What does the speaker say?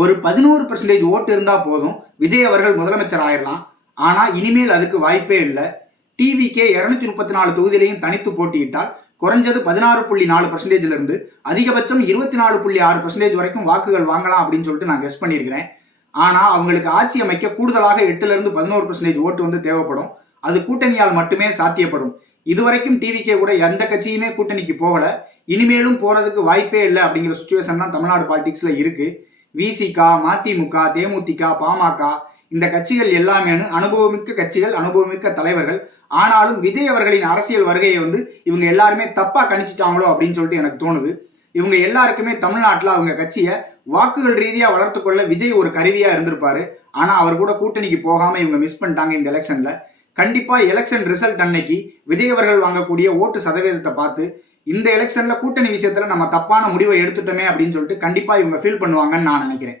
ஒரு 11% ஓட்டு இருந்தால் போதும் விஜய் அவர்கள் முதலமைச்சர் ஆயிடலாம். ஆனால் இனிமேல் அதுக்கு வாய்ப்பே இல்லை. டிவிகே 234 தொகுதியிலையும் தனித்து போட்டியிட்டால் குறைஞ்சது 16.4% இருந்து அதிகபட்சம் 24.6% வரைக்கும் வாக்குகள் வாங்கலாம் அப்படின்னு சொல்லிட்டு நான் கெஸ் பண்ணியிருக்கிறேன். ஆனால் அவங்களுக்கு ஆட்சி அமைக்க கூடுதலாக 8லிருந்து 11% ஓட்டு வந்து தேவைப்படும். அது கூட்டணியால் மட்டுமே சாத்தியப்படும். இதுவரைக்கும் டிவிகே கூட எந்த கட்சியுமே கூட்டணிக்கு போகல, இனிமேலும் போறதுக்கு வாய்ப்பே இல்லை அப்படிங்கிற சுச்சுவேஷன் தான் தமிழ்நாடு பாலிடிக்ஸ்ல இருக்கு. விசிக, மதிமுக, தேமுதிக, பாமக இந்த கட்சிகள் எல்லாமே அனுபவமிக்க கட்சிகள், அனுபவமிக்க தலைவர்கள். ஆனாலும் விஜய் அவர்களின் அரசியல் வருகையை வந்து இவங்க எல்லாருமே தப்பா கணிச்சிட்டாங்களோ அப்படின்னு சொல்லிட்டு எனக்கு தோணுது. இவங்க எல்லாருக்குமே தமிழ்நாட்டில் அவங்க கட்சியை வாக்குகள் ரீதியா வளர்த்து கொள்ள விஜய் ஒரு கருவியா இருந்திருப்பாரு. ஆனா அவர் கூட கூட்டணிக்கு போகாம இவங்க மிஸ் பண்ணிட்டாங்க இந்த எலெக்ஷன்ல. கண்டிப்பா எலெக்ஷன் ரிசல்ட் அன்னைக்கு விஜய் அவர்கள் வாங்கக்கூடிய ஓட்டு சதவீதத்தை பார்த்து இந்த எலெக்ஷன்ல கூட்டணி விஷயத்துல நம்ம தப்பான முடிவை எடுத்துட்டோமே அப்படின்னு சொல்லிட்டு கண்டிப்பா இவங்க ஃபீல் பண்ணுவாங்கன்னு நான் நினைக்கிறேன்.